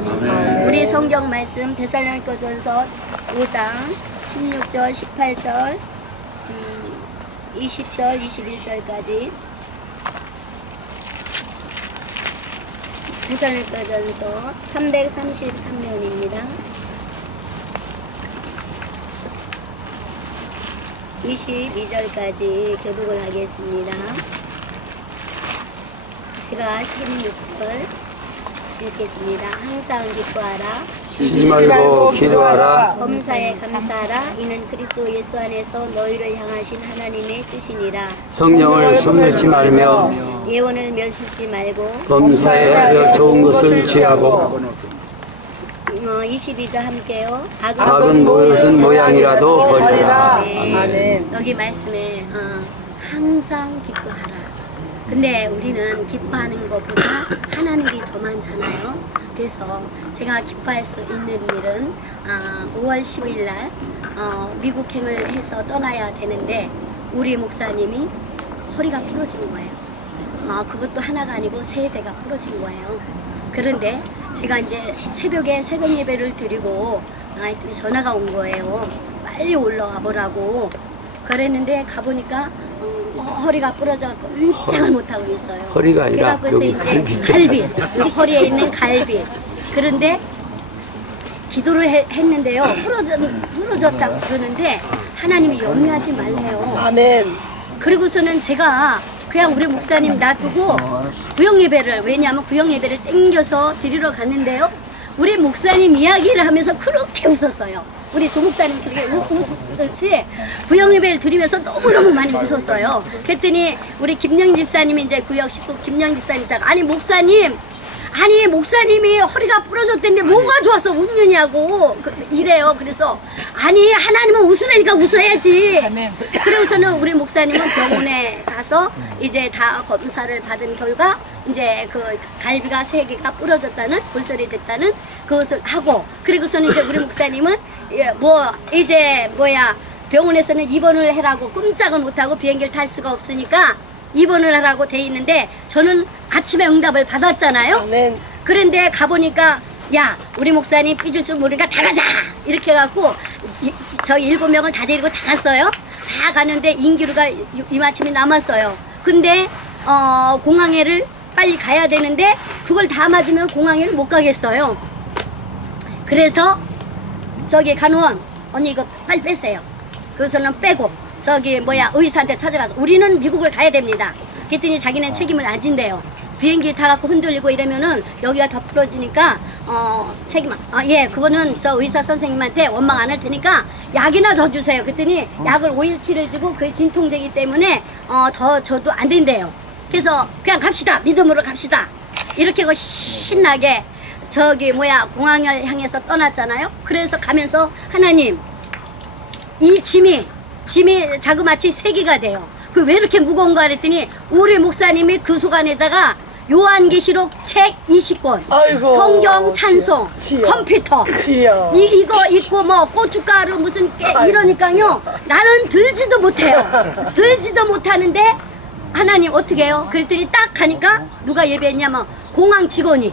우리 성경 말씀 데살로니가전서 5장 16절, 18절, 음, 20절, 21절까지 데살로니가전서 333면입니다. 22절까지 교독을 하겠습니다. 제가 16절 읽겠습니다. 항상 기뻐하라. 쉬지 말고 기도하라. 범사에 감사하라. 이는 그리스도 예수 안에서 너희를 향하신 하나님의 뜻이니라. 성령을 숨기지 말며 예원을 멸시지 말고 범사에 하여 좋은 것을 취하고 어, 22절 함께요. 악은 모든 모양이라도 버리라. 네. 아멘. 여기 말씀에 어, 항상 기뻐하라. 근데 우리는 기뻐하는 것보다 하나님 일이 더 많잖아요. 그래서 제가 기뻐할 수 있는 일은 아, 5월 10일 날 어, 미국행을 해서 떠나야 되는데 우리 목사님이 허리가 부러진 거예요. 어, 그것도 하나가 아니고 세 대가 부러진 거예요. 그런데 제가 이제 새벽에 새벽 예배를 드리고 아, 전화가 온 거예요. 빨리 올라와 보라고. 그랬는데 가보니까 어, 허리가 부러져갖고 음식을 못하고 있어요. 허리가 아니라 그래갖고서 여기 이제 갈비 갈비, 허리에 있는 갈비. 그런데 기도를 해- 했는데요. 부러졌, 부러졌다고 그러는데 하나님이 염려하지 말래요. 아멘. 그리고서는 제가 그냥 우리 목사님 놔두고 구역 예배를 왜냐하면 구역 예배를 땡겨서 드리러 갔는데요. 우리 목사님 이야기를 하면서 그렇게 웃었어요. 우리 조 목사님 그렇게 웃- 웃었듯이 구역 예배를 드리면서 너무너무 많이 웃었어요. 그랬더니 우리 김영 집사님이 이제 구역 식구 김영 집사님 딱 아니 목사님 아니 목사님이 허리가 부러졌던데 뭐가 좋아서 웃느냐고 그- 이래요. 그래서 아니 하나님은 웃으라니까 웃어야지. 그러고서는 우리 목사님은 병원에 가서 이제 다 검사를 받은 결과 이제 그 갈비가 세 개가 부러졌다는 골절이 됐다는 그것을 하고 그리고서는 이제 우리 목사님은 예, 뭐 이제 뭐야 병원에서는 입원을 해라고 꼼짝을 못하고 비행기를 탈 수가 없으니까 입원을 하라고 돼 있는데 저는 아침에 응답을 받았잖아요. 아멘. 그런데 가보니까 야 우리 목사님 삐줄 줄 모르니까 다 가자 이렇게 해갖고 이- 저 일곱 명을 다 데리고 다 갔어요 다 가는데 인규루가 이- 이마침이 남았어요 근데 어 공항에를 빨리 가야 되는데 그걸 다 맞으면 공항에를 못 가겠어요 그래서 저기 간호원 언니 이거 빨리 빼세요. 그것은 빼고 저기 뭐야 의사한테 찾아가서 우리는 미국을 가야 됩니다. 그랬더니 자기는 책임을 안 진대요. 비행기 타갖고 흔들리고 이러면은 여기가 더 부러지니까 어 책임 아예 그거는 저 의사 선생님한테 원망 안 할 테니까 약이나 더 주세요. 그랬더니 약을 5일치를 주고 그게 진통제기 때문에 어 더 줘도 안 된대요. 그래서 그냥 갑시다. 믿음으로 갑시다. 이렇게 그 신나게 저기 뭐야 공항을 향해서 떠났잖아요 그래서 가면서 하나님 이 짐이 짐이 자그마치 세 개가 돼요. 그 왜 이렇게 무거운가 그랬더니 우리 목사님이 그 속안에다가 요한계시록 책 20권, 아이고. 성경 찬송, 지요. 컴퓨터 지요. 이, 이거 있고 뭐 고춧가루 무슨 깨 아이고, 이러니까요 나는 들지도 못해요 들지도 못하는데 하나님 어떻게 해요 그랬더니 딱 가니까 누가 예배했냐면 공항 직원이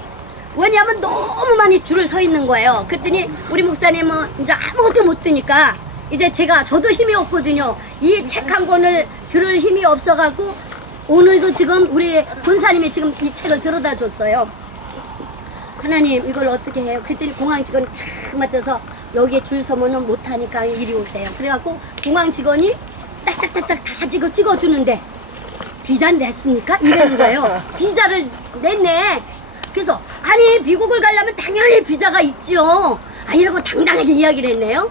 왜냐하면 너무 많이 줄을 서 있는 거예요 그랬더니 우리 목사님은 이제 아무것도 못 드니까 이제 제가 저도 힘이 없거든요 이 책 한 권을 들을 힘이 없어갖고 오늘도 지금 우리 본사님이 지금 이 책을 들어다 줬어요 하나님 이걸 어떻게 해요? 그랬더니 공항 직원이 딱 맞춰서 여기에 줄 서면은 못하니까 이리 오세요. 그래갖고 공항 직원이 딱딱딱딱 다 찍어 찍어주는데 비자 냈습니까? 이러는 거예요. 비자를 냈네. 그래서 아니 미국을 가려면 당연히 비자가 있죠. 아 이러고 당당하게 이야기를 했네요.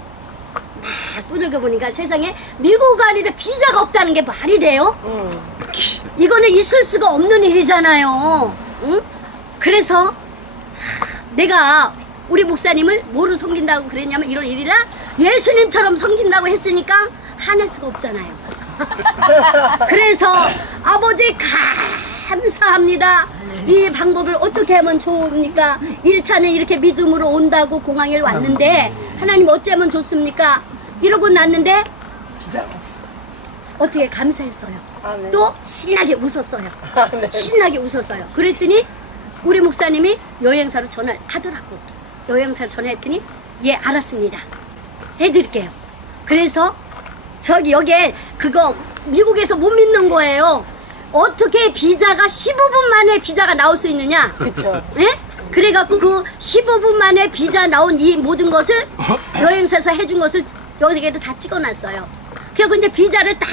막 두들겨 보니까 세상에 미국 아닌데 비자가 없다는 게 말이 돼요? 응. 이거는 있을 수가 없는 일이잖아요. 응? 그래서 하, 내가 우리 목사님을 뭐로 섬긴다고 그랬냐면 1월 1일날 예수님처럼 섬긴다고 했으니까 화낼 수가 없잖아요. 그래서 아버지 감사합니다. 이 방법을 어떻게 하면 좋습니까? 1차는 이렇게 믿음으로 온다고 공항에 왔는데 하나님 어쩌면 좋습니까? 이러고 났는데. 어떻게 감사했어요. 아멘. 또 신나게 웃었어요. 아멘. 신나게 웃었어요. 그랬더니 우리 목사님이 여행사로 전화를 하더라고. 여행사로 전화했더니 예 알았습니다. 해드릴게요. 그래서 저기 여기에 그거 미국에서 못 믿는 거예요. 어떻게 비자가 15분 만에 비자가 나올 수 있느냐? 그쵸. 예? 그래갖고 그 15분 만에 비자 나온 이 모든 것을 여행사에서 해준 것을 여기에도 다 찍어놨어요. 그래서 이제 비자를 딱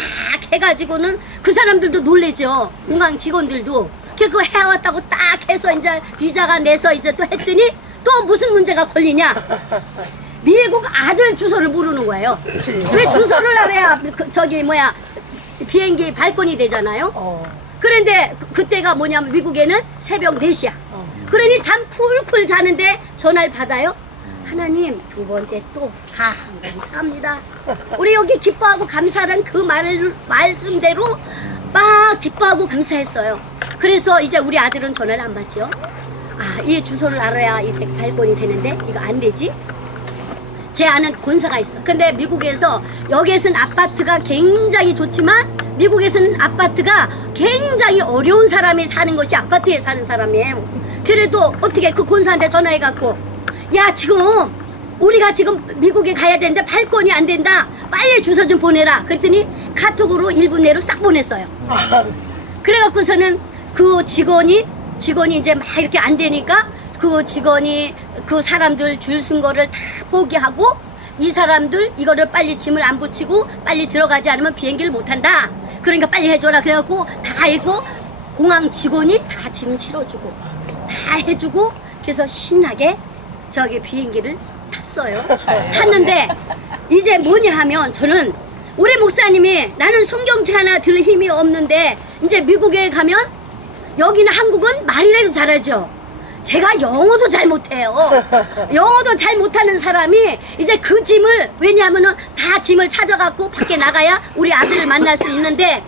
해가지고는 그 사람들도 놀래죠. 공항 직원들도. 그래서 그거 해왔다고 딱 해서 이제 비자가 내서 이제 또 했더니 또 무슨 문제가 걸리냐? 미국 아들 주소를 모르는 거예요. 왜 주소를 알아야 그, 저기 뭐야 비행기 발권이 되잖아요. 어. 그런데 그- 그때가 뭐냐면 미국에는 새벽 4시야. 어. 그러니 잠 쿨쿨 자는데 전화를 받아요. 하나님 두 번째 또 가. 감사합니다. 우리 여기 기뻐하고 감사하는 그 말을 말씀대로 막 기뻐하고 감사했어요. 그래서 이제 우리 아들은 전화를 안 받죠. 아, 이 주소를 알아야 이제 발권이 되는데 이거 안 되지? 제 아는 본사가 있어. 근데 미국에서 여기에서는 아파트가 굉장히 좋지만 미국에서는 아파트가 굉장히 어려운 사람이 사는 것이 아파트에 사는 사람이에요. 그래도 어떻게 그 본사한테 전화해갖고 야 지금 우리가 지금 미국에 가야 되는데 발권이 안 된다. 빨리 주소 좀 보내라. 그랬더니 카톡으로 1분 내로 싹 보냈어요. 그래갖고서는 그 직원이 직원이 이제 막 이렇게 안 되니까 그 직원이 그 사람들 줄 쓴 거를 다 포기하고 이 사람들 이거를 빨리 짐을 안 붙이고 빨리 들어가지 않으면 비행기를 못 한다. 그러니까 빨리 해줘라. 그래갖고 다 해고 공항 직원이 다 짐 실어주고 다 해주고 그래서 신나게 저기 비행기를 탔어요. 탔는데 이제 뭐냐 하면 저는 우리 목사님이 나는 성경책 하나 들 힘이 없는데 이제 미국에 가면 여기는 한국은 말이라도 잘하죠. 제가 영어도 잘 못해요. 영어도 잘 못하는 사람이 이제 그 짐을 왜냐하면은 다 짐을 찾아갖고 밖에 나가야 우리 아들을 만날 수 있는데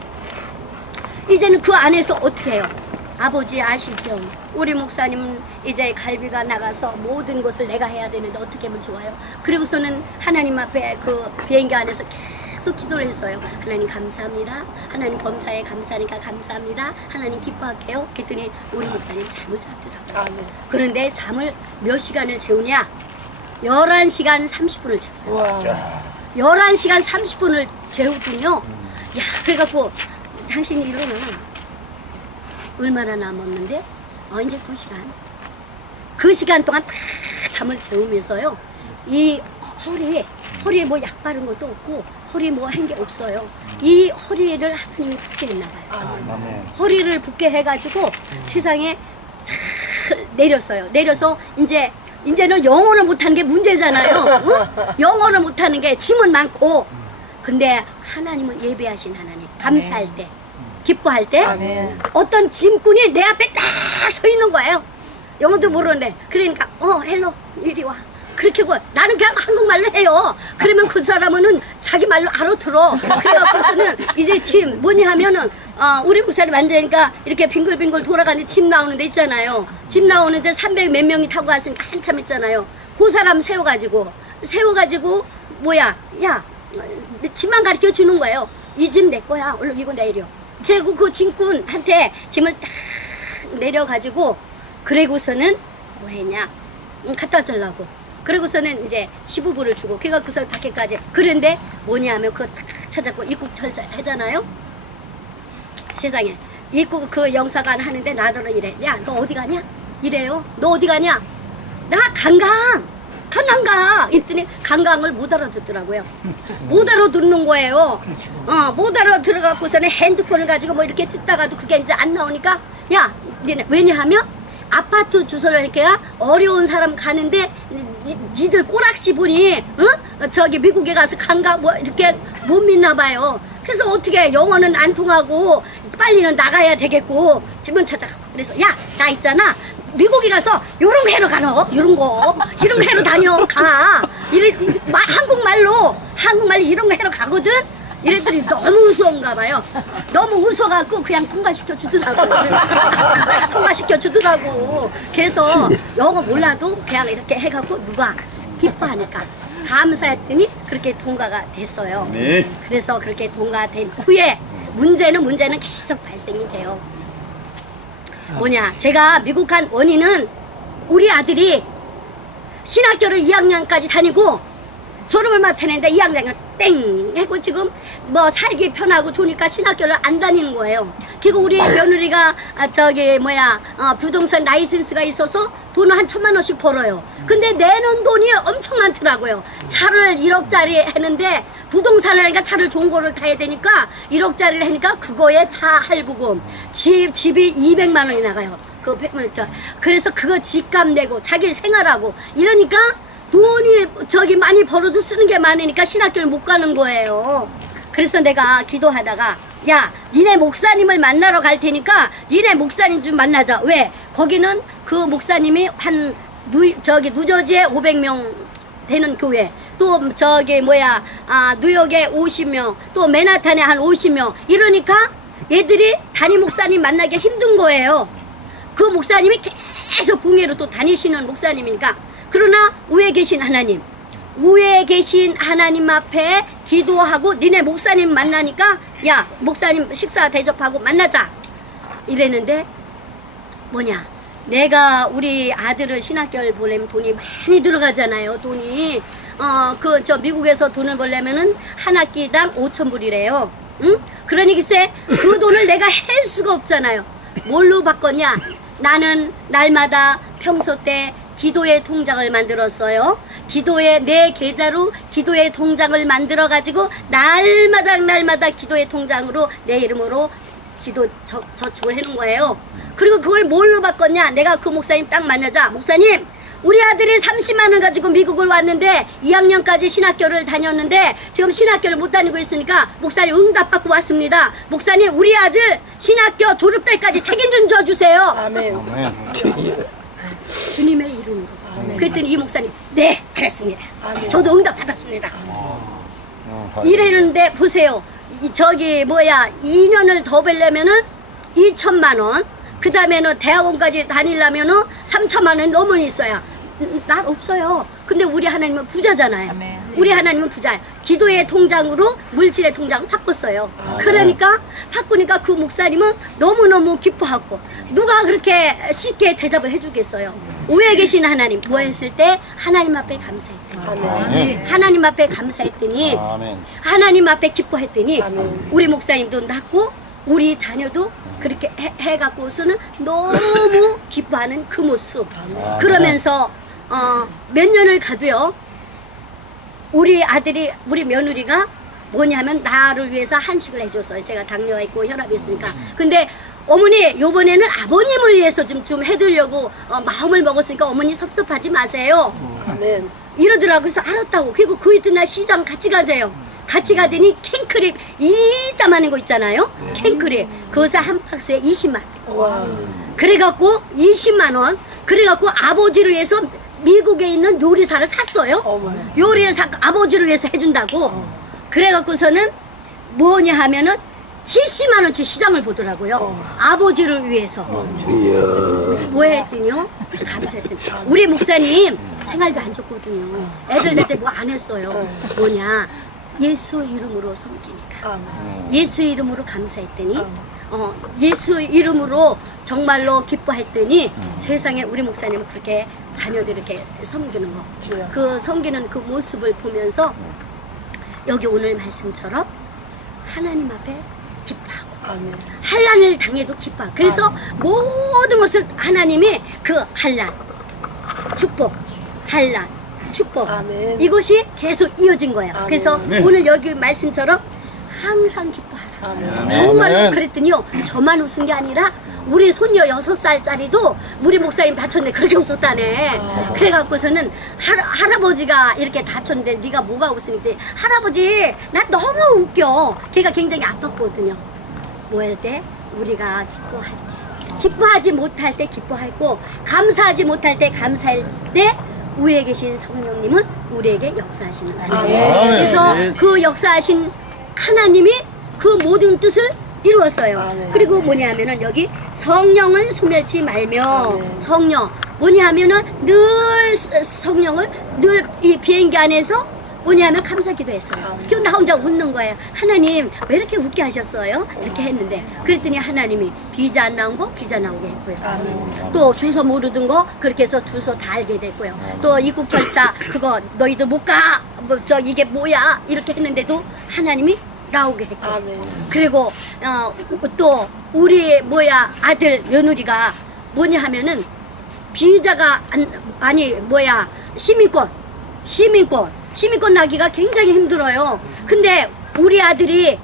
이제는 그 안에서 어떻게 해요? 아버지 아시죠? 우리 목사님은 이제 갈비가 나가서 모든 것을 내가 해야 되는데 어떻게 하면 좋아요? 그리고서는 하나님 앞에 그 비행기 안에서 계속 기도를 했어요. 하나님 감사합니다. 하나님 범사에 감사하니까 감사합니다. 하나님 기뻐할게요. 그랬더니 우리 목사님 잠을 잤더라고요. 아, 네. 그런데 잠을 몇 시간을 재우냐? 11시간 30분을 재워요. 우와. 11시간 30분을 재우더니요. 야, 그래갖고, 당신 이로는 얼마나 남았는데? 어, 이제 2시간. 그 시간 동안 딱 잠을 재우면서요. 이 허리, 허리에 뭐 약 바른 것도 없고, 허리 뭐 한 게 없어요. 이 허리를 하나님이 붙게 했나 봐요. 아, 네. 허리를 붙게 해가지고 세상에 잘 내렸어요. 내려서 이제 이제는 영어를 못하는 게 문제잖아요. 어? 영어를 못하는 게 짐은 많고 근데 하나님은 예배하신 하나님 감사할 때 기뻐할 때 아멘. 어떤 짐꾼이 내 앞에 딱 서 있는 거예요. 영어도 모르는데 그러니까 어 헬로 이리 와. 그렇게 하고 나는 그냥 한국말로 해요. 그러면 그 사람은 자기 말로 알아들어. 그래갖고서는 이제 짐 뭐냐 하면은 어, 우리 목사를 만드니까 이렇게 빙글빙글 돌아가는 짐 나오는 데 있잖아요. 짐 나오는데 300 몇 명이 타고 갔으니까 한참 있잖아요. 그 사람 세워가지고 세워가지고 뭐야 야 짐만 가르쳐 주는 거예요. 이짐내 거야. 얼른 이거 내려. 그리고 그 짐꾼한테 짐을 딱 내려가지고 그리고서는 뭐 했냐 음, 갖다 주려고 그리고서는 이제 15불을 주고 그래갖고서 밖에까지. 그런데 뭐냐 하면 그거 딱 찾았고 입국 철자 하잖아요? 세상에. 입국 그 영사관 하는데 나더러 이래. 야 너 어디 가냐? 이래요. 너 어디 가냐? 나 강강. 강강 가. 이랬더니 강강을 못 알아듣더라고요. 못 알아듣는 거예요. 어, 못 알아들어갖고서는 핸드폰을 가지고 뭐 이렇게 듣다가도 그게 이제 안 나오니까 야 왜냐하면 아파트 주소를 이렇게 어려운 사람 가는데 니, 니들 꼬락시 분이 어? 저기 미국에 가서 강가 뭐 이렇게 못 믿나 봐요. 그래서 어떻게 영어는 안 통하고 빨리는 나가야 되겠고 집은 찾아가고. 그래서 야 나 있잖아. 미국에 가서 요런 거 해로 가노 요런 거. 이런 거 해로 다녀. 가. 이래 마- 한국말로. 한국말로 이런 거 해로 가거든 이랬더니 너무 무서운가 봐요. 너무 웃어갖고 그냥 통과시켜 주더라고. 통과시켜 주더라고. 그래서 영어 몰라도 그냥 이렇게 해갖고 누가 기뻐하니까 감사했더니 그렇게 통과가 됐어요. 네. 그래서 그렇게 통과된 후에 문제는 문제는 계속 발생이 돼요. 뭐냐 제가 미국 간 원인은 우리 아들이 신학교를 2학년까지 다니고 졸업을 맡았는데 2학년 땡 했고 지금 뭐 살기 편하고 좋으니까 신학교를 안 다니는 거예요. 그리고 우리 며느리가 아, 저기 뭐야 어, 부동산 라이센스가 있어서 돈을 한 천만 원씩 벌어요. 근데 내는 돈이 엄청 많더라고요. 차를 1억짜리 했는데 부동산을 하니까 차를 좋은 거를 타야 되니까 1억짜리를 하니까 그거에 차 할부금 집 집이 200만 원이 나가요. 그 백만 원. 그래서 그거 집값 내고 자기 생활하고 이러니까 돈이 저기 많이 벌어도 쓰는 게 많으니까 신학교를 못 가는 거예요. 그래서 내가 기도하다가 야 니네 목사님을 만나러 갈 테니까 니네 목사님 좀 만나자. 왜? 거기는 그 목사님이 한 누, 저기 누저지에 500명 되는 교회 또 저기 뭐야 아 뉴욕에 50명 또 맨하탄에 한 50명 이러니까 얘들이 담임 목사님 만나기 힘든 거예요. 그 목사님이 계속 궁예로 또 다니시는 목사님이니까 그러나 위에 계신 하나님 위에 계신 하나님 앞에 기도하고 니네 목사님 만나니까 야 목사님 식사 대접하고 만나자. 이랬는데 뭐냐? 내가 우리 아들을 신학교를 보내면 돈이 많이 들어가잖아요 돈이. 어 그 저 미국에서 돈을 벌려면은 한 학기당 5천 불이래요. 응? 그러니 글쎄 그 돈을 내가 할 수가 없잖아요. 뭘로 바꿨냐? 나는 날마다 평소 때 기도의 통장을 만들었어요. 기도의 내 계좌로 기도의 통장을 만들어 가지고 날마다 날마다 기도의 통장으로 내 이름으로 기도 저, 저축을 해놓은 거예요. 그리고 그걸 뭘로 바꿨냐? 내가 그 목사님 딱 만나자. 목사님, 우리 아들이 30만 원 가지고 미국을 왔는데 2학년까지 신학교를 다녔는데 지금 신학교를 못 다니고 있으니까 목사님 응답 받고 왔습니다. 목사님, 우리 아들 신학교 졸업 때까지 책임 좀 져주세요. 아멘. 주님의 이름으로. 그랬더니 이 목사님, 네, 알았습니다. 저도 응답 받았습니다. 이랬는데 보세요. 이 저기 뭐야 2년을 더 벨려면은 2천만 원. 그 다음에는 대학원까지 다니려면은 3천만 원 넘은 있어야. 음, 나 없어요. 근데 우리 하나님은 부자잖아요. 아멘. 우리 하나님은 부자예요. 기도의 통장으로 물질의 통장을 바꿨어요. 그러니까 바꾸니까 그 목사님은 너무너무 기뻐하고 누가 그렇게 쉽게 대답을 해주겠어요. 오해 계신 하나님 뭐 했을 때 하나님 앞에 감사했더니 하나님 앞에 감사했더니 아멘. 하나님 앞에 기뻐했더니 아멘. 우리 목사님도 낳고 우리 자녀도 그렇게 해, 해갖고서는 너무 기뻐하는 그 모습 그러면서 어, 몇 년을 가도요 우리 아들이 우리 며느리가 뭐냐면 나를 위해서 한식을 해줬어요. 제가 당뇨가 있고 혈압이 있으니까. 근데 어머니 요번에는 아버님을 위해서 좀, 좀 해드리려고 어, 마음을 먹었으니까 어머니 섭섭하지 마세요. 아멘. 이러더라고 그래서 알았다고. 그리고 그 이튿날 시장 같이 가자요. 같이 가더니 캔크립 이따만한 거 있잖아요. 캔크립 그것을 한 박스에 20만. 와. 그래갖고 20만 원. 그래갖고 아버지를 위해서 미국에 있는 요리사를 샀어요 어머나. 요리사 아버지를 위해서 해준다고 그래갖고서는 뭐냐 하면은 70만 원치 시장을 보더라고요 아버지를 위해서 뭐 했더니요? 감사했더니 우리 목사님 생활도 안 좋거든요. 애들 때뭐 안 했어요. 뭐냐? 예수 이름으로 섬기니까. 예수 이름으로 감사했더니 어, 예수 이름으로 정말로 기뻐했더니 세상에 우리 목사님은 그렇게 자녀들 이렇게 섬기는 거. 주여. 그 섬기는 그 모습을 보면서 여기 오늘 말씀처럼 하나님 앞에 기뻐하고 아멘. 한란을 당해도 기뻐. 그래서 모든 것을 하나님이 그 한란, 축복, 한란, 축복. 아멘. 이것이 계속 이어진 거예요. 아멘. 그래서 오늘 여기 말씀처럼 항상. 아멘. 정말로 아멘. 그랬더니요. 저만 웃은 게 아니라 우리 손녀 여섯 살짜리도 우리 목사님 다쳤는데 그렇게 웃었다네. 그래갖고서는 할, 할아버지가 이렇게 다쳤는데 네가 뭐가 웃으니까 할아버지 나 너무 웃겨. 걔가 굉장히 아팠거든요. 뭐할 때 우리가 기뻐하지 기뻐하지 못할 때 기뻐하고 감사하지 못할 때 감사할 때 위에 계신 성령님은 우리에게 역사하시는 거예요. 아멘. 그래서 그 역사하신 하나님이 그 모든 뜻을 이루었어요. 아멘. 그리고 뭐냐면은 여기 성령을 소멸치 말며 아멘. 성령 뭐냐면은 늘 스- 성령을 늘 이 비행기 안에서 뭐냐면 감사 기도했어요. 그나 혼자 웃는 거예요. 하나님 왜 이렇게 웃게 하셨어요? 이렇게 했는데 그랬더니 하나님이 비자 안 나온 거 비자 나오게 했고요. 또 주소 모르던 거 그렇게 해서 주소 다 알게 됐고요. 또 입국 절차 그거 너희들 못 가. 뭐 저 이게 뭐야? 이렇게 했는데도 하나님이 나오게 했고. 아멘. 그리고 어, 또 우리 뭐야 아들 며느리가 뭐냐 하면은 비자가 안, 아니 뭐야 시민권 시민권 시민권 나기가 굉장히 힘들어요. 근데 우리 아들이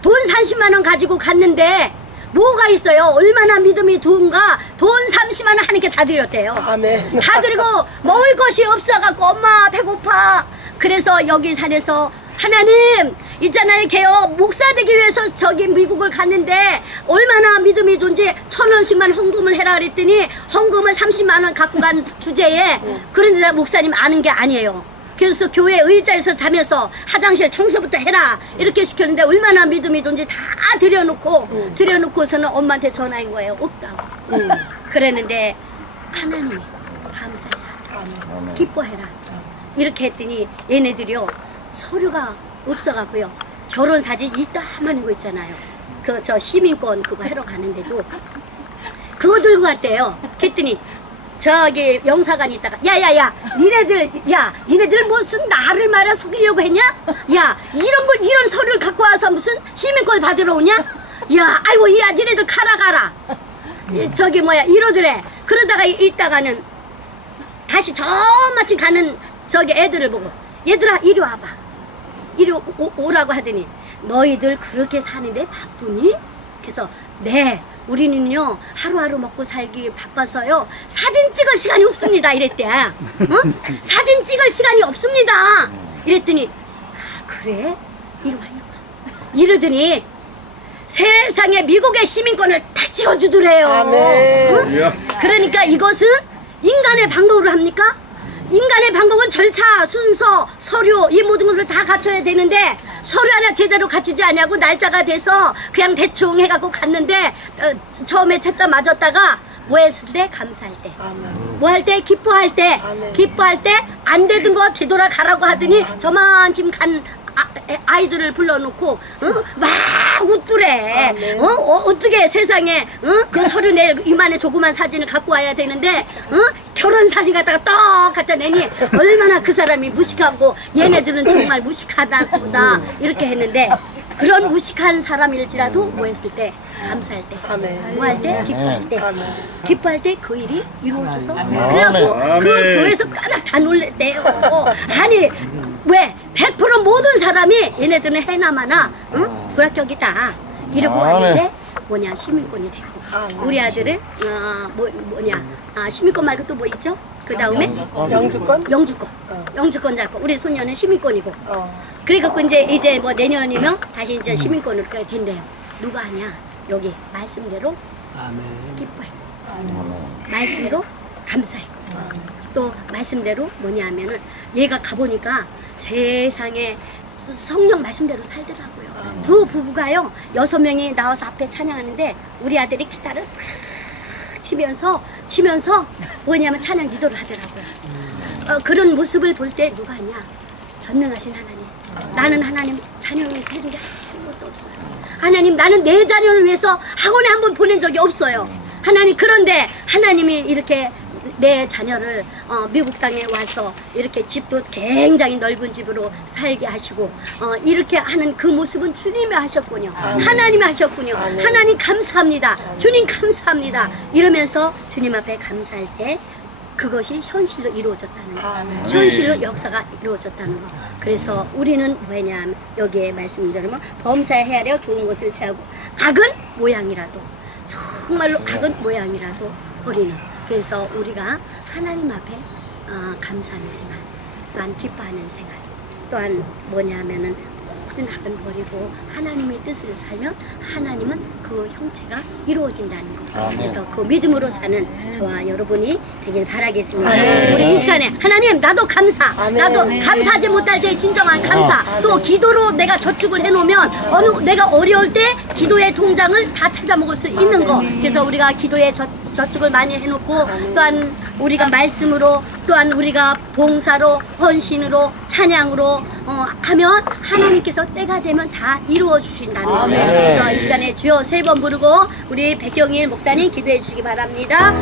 돈 30만 원 가지고 갔는데 뭐가 있어요? 얼마나 믿음이 좋은가? 돈 30만 원 하는 게 다 드렸대요. 아멘. 다 그리고 먹을 것이 없어갖고 엄마 배고파. 그래서 여기 산에서 하나님 있잖아요 개요 목사 되기 위해서 저기 미국을 갔는데 얼마나 믿음이 좋은지 천 원씩만 헌금을 해라 그랬더니 헌금을 30만 원 갖고 간 주제에 그런데 목사님 아는 게 아니에요. 그래서 교회 의자에서 자면서 화장실 청소부터 해라 이렇게 시켰는데 얼마나 믿음이 좋은지 다 들여놓고 들여놓고서는 엄마한테 전화한 거예요. 없다고. 그랬는데 하나님이 감사해라. 기뻐해라. 이렇게 했더니 얘네들이요 서류가 없어갖고요. 결혼 사진 이따만한 거 있잖아요. 그 저 시민권 그거 하러 가는데도 그거 들고 갔대요. 그랬더니 저기 영사관 있다가 야야야 니네들 야 니네들 무슨 나를 말아 속이려고 했냐? 야 이런 걸 이런 서류를 갖고 와서 무슨 시민권 받으러 오냐? 야 아이고 야 니네들 가라 가라. 이, 저기 뭐야 이러더래. 그러다가 이- 있다가는 다시 저 마침 가는 저기 애들을 보고 얘들아 이리 와봐 이리 오, 오- 오라고 하더니 너희들 그렇게 사는데 바쁘니? 그래서 네 우리는요 하루하루 먹고 살기 바빠서요 사진 찍을 시간이 없습니다 이랬대 어? 사진 찍을 시간이 없습니다 이랬더니 아 그래? 이리 와 이리 와 이러더니 세상에 미국의 시민권을 탁 찍어주더래요. 응? 그러니까 이것은 인간의 방법으로 합니까? 인간의 방법은 절차, 순서, 서류 이 모든 것을 다 갖춰야 되는데 서류 하나 제대로 갖추지 않냐고 날짜가 돼서 그냥 대충 해갖고 갔는데 어, 처음에 됐다 맞았다가 뭐 했을 때 감사할 때. 뭐 할 때 기뻐할 때. 기뻐할 때 안 되던 거 되돌아가라고 하더니 저만 지금 간 아, 애- 아이들을 불러놓고 어? 막 웃더래 아멘. 어? 어? 어 떻게 세상에 어? 그 서류 낼 이만의 조그만 사진을 갖고 와야 되는데 어? 결혼 사진 갖다가 떡 갖다 내니 얼마나 그 사람이 무식하고 얘네들은 정말 무식하다 보다 이렇게 했는데 그런 무식한 사람일지라도 뭐 했을 때 감사할 때 아멘. 뭐할 때 기뻐할 때 아멘. 기뻐할 때 그 일이 이루어져서 그래갖고 그 교회에서 까닥 다 놀랬대요 아니 왜 100% 모든 사람이 얘네들은 해나마나 응? 불합격이다 이러고 아멘. 왔는데 뭐냐 시민권이 되고 아멘. 우리 아들은 어, 뭐, 뭐냐 아, 시민권 말고 또 뭐 있죠? 그 다음에 영주권? 영주권 어. 영주권 잡고 우리 손녀는 시민권이고 어. 그래갖고 이제 이제 뭐 내년이면 다시 이제 시민권으로 가야 된대요. 누가 하냐? 여기 말씀대로 기뻐해. 말씀대로 감사했고 또 말씀대로 뭐냐면은 얘가 가보니까 세상에 성령 말씀대로 살더라고요. 두 부부가요 여섯 명이 나와서 앞에 찬양하는데 우리 아들이 기타를 탁 치면서 치면서 뭐냐면 찬양 기도를 하더라고요. 어, 그런 모습을 볼 때 누가 하냐? 전능하신 하나님. 나는 하나님 자녀를 위해서 해준 게 아무것도 없어요. 하나님 나는 내 자녀를 위해서 학원에 한 번 보낸 적이 없어요. 하나님 그런데 하나님이 이렇게 내 자녀를 어, 미국 땅에 와서 이렇게 집도 굉장히 넓은 집으로 살게 하시고 어, 이렇게 하는 그 모습은 주님이 하셨군요. 하나님이 하셨군요. 하나님 감사합니다. 주님 감사합니다. 이러면서 주님 앞에 감사할 때 그것이 현실로 이루어졌다는 거. 아멘. 현실로 역사가 이루어졌다는 거. 그래서 우리는 뭐냐면 여기에 말씀드리면 범사에 헤아려 좋은 것을 취하고 악은 모양이라도 정말로 악은 모양이라도 버리는. 그래서 우리가 하나님 앞에 어, 감사하는 생활, 또한 기뻐하는 생활, 또한 뭐냐면은 모든 악은 버리고 하나님의 뜻을 살면 하나님은 그 형체가 이루어진다는 거. 아멘. 그래서 그 믿음으로 사는 저와 여러분이 되길 바라겠습니다. 우리 이 시간에 하나님 나도 감사, 아멘. 나도 감사하지 못할 때 진정한 감사. 또 기도로 내가 저축을 해놓으면 어느 내가 어려울 때 기도의 통장을 다 찾아 먹을 수 있는 거. 그래서 우리가 기도에 저, 저축을 많이 해놓고 또한 우리가 말씀으로 또한 우리가 봉사로 헌신으로 찬양으로 어, 하면 하나님께서 때가 되면 다 이루어 주신다는 그래서 이 시간에 주여 세 번 부르고 우리 백경일 목사님 기도해 주시기 바랍니다.